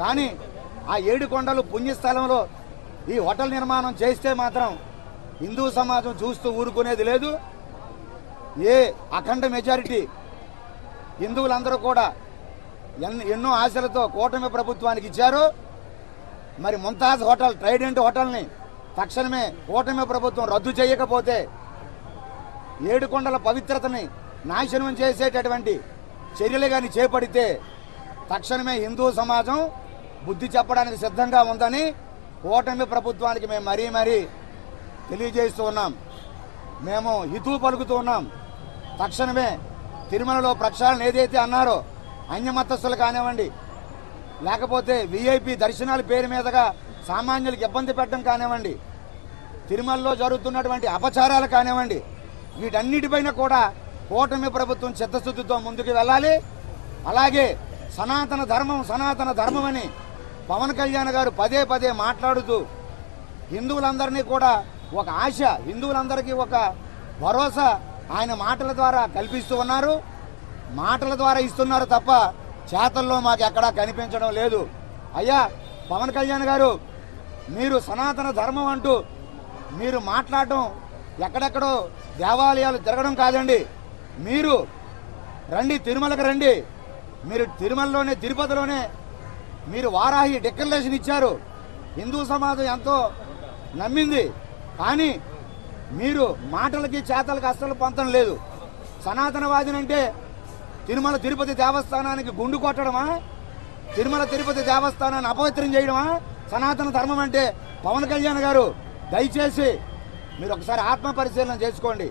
కానీ ఆ ఏడుకొండలు పుణ్యస్థలంలో ఈ హోటల్ నిర్మాణం చేస్తే మాత్రం హిందూ సమాజం చూస్తూ ఊరుకునేది లేదు. ఏ అఖండ మెజారిటీ హిందువులందరూ కూడా ఎన్నో ఆశలతో కూటమి ప్రభుత్వానికి ఇచ్చారు. మరి ముంతాజ్ హోటల్, ట్రైడెంట్ హోటల్ని తక్షణమే కూటమి ప్రభుత్వం రద్దు చేయకపోతే ఏడుకొండల పవిత్రతని నాశనం చేసేటటువంటి చర్యలు కానీ చేపడితే తక్షణమే హిందూ సమాజం బుద్ధి చెప్పడానికి సిద్ధంగా ఉందని కూటమి ప్రభుత్వానికి మేము మరీ తెలియజేస్తూ ఉన్నాం. మేము హితవు పలుకుతూ ఉన్నాం. తక్షణమే తిరుమలలో ప్రక్షాళన ఏదైతే అన్నారో అన్యమతస్థులు కానివ్వండి, లేకపోతే విఐపి దర్శనాల పేరు మీదుగా సామాన్యులకు ఇబ్బంది పెట్టడం కానివ్వండి, తిరుమలలో జరుగుతున్నటువంటి అపచారాలు కానివ్వండి, వీటన్నిటిపైన కూడా కూటమి ప్రభుత్వం చిత్తశుద్ధితో ముందుకు వెళ్ళాలి. అలాగే సనాతన ధర్మం అని పవన్ కళ్యాణ్ గారు పదే మాట్లాడుతూ హిందువులందరినీ కూడా ఒక ఆశ, హిందువులందరికీ ఒక భరోసా ఆయన మాటల ద్వారా కల్పిస్తూ ఉన్నారు. మాటల ద్వారా ఇస్తున్నారు తప్ప చేతల్లో మాకు ఎక్కడా కనిపించడం లేదు. అయ్యా పవన్ కళ్యాణ్ గారు, మీరు సనాతన ధర్మం అంటూ మీరు మాట్లాడటం ఎక్కడెక్కడో దేవాలయాలు తిరగడం కాదండి. మీరు రండి, తిరుమలకు రండి. మీరు తిరుమలలోనే, తిరుపతిలోనే మీరు వారాహి డిక్లరేషన్ ఇచ్చారు. హిందూ సమాజం ఎంతో నమ్మింది. కానీ మీరు మాటలకి చేతలకి అస్సలు పొంతం లేదు. సనాతనవాదినంటే తిరుమల తిరుపతి దేవస్థానానికి గుండు కొట్టడమా? తిరుమల తిరుపతి దేవస్థానాన్ని అపవిత్రం చేయడమా సనాతన ధర్మం అంటే? పవన్ కళ్యాణ్ గారు, దయచేసి మీరు ఒకసారి ఆత్మ పరిశీలన చేసుకోండి.